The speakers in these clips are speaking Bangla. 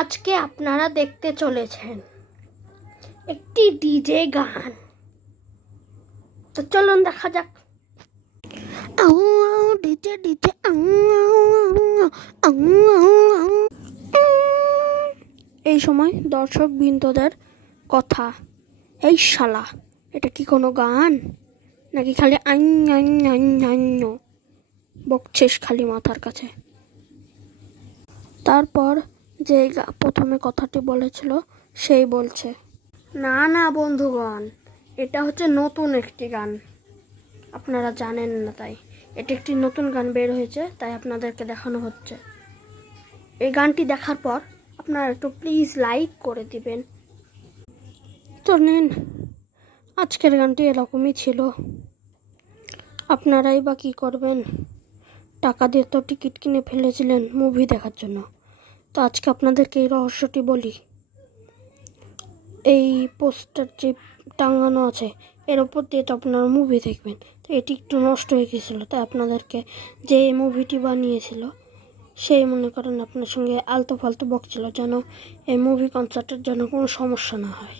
আজকে আপনারা দেখতে চলেছেন একটি ডিজে গান। তো চলুন দেখা যাক। ডিজে ডিজে এই সময় দর্শক বৃন্দদের কথা, এই শালা এটা কি কোনো গান নাকি খালি বকছিস খালি মাথার কাছে। তারপর যে প্রথমে কথাটি বলেছিল সেই বলছে, না না বন্ধুগণ, এটা হচ্ছে নতুন একটি গান, আপনারা জানেন না, তাই এটা একটি নতুন গান বের হয়েছে, তাই আপনাদেরকে দেখানো হচ্ছে। এই গানটি দেখার পর আপনারা একটু প্লিজ লাইক করে দিবেন। তো নেন, আজকের গানটি এরকমই ছিল। আপনারাই বা কী করবেন, টাকা দিয়ে তো টিকিট কিনে ফেলেছিলেন মুভি দেখার জন্য। তো আজকে আপনাদেরকে এই রহস্যটি বলি। এই পোস্টার যে টাঙানো আছে এর ওপর দিয়ে তো আপনারা মুভি দেখবেন, তো এটি একটু নষ্ট হয়ে গেছিলো, তাই আপনাদেরকে যে এই মুভিটি বানিয়েছিল সেই মনে করেন আপনার সঙ্গে আলতো ফালতো বকছিল, যেন এই মুভি কনসার্টের জন্য কোনো সমস্যা না হয়।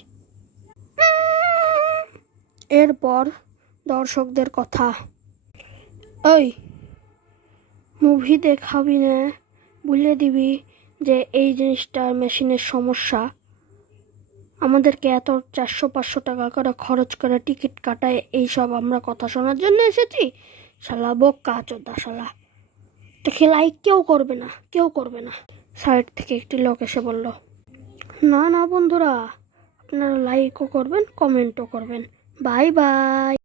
এরপর দর্শকদের কথা, ওই মুভি দেখাবি না, বলে দিবি যে এই জিনিসটার মেশিনের সমস্যা, আমাদেরকে এত 400-500 টাকা করে খরচ করে টিকিট কাটায়, এইসব আমরা কথা শোনার জন্য এসেছি? শালা বোকা চোদা শালা, দেখে লাইক কেউ করবে না, কেউ করবে না। সাইড থেকে একটি লোক এসে বলল, না না বন্ধুরা, আপনারা লাইকও করবেন, কমেন্টও করবেন। Bye bye.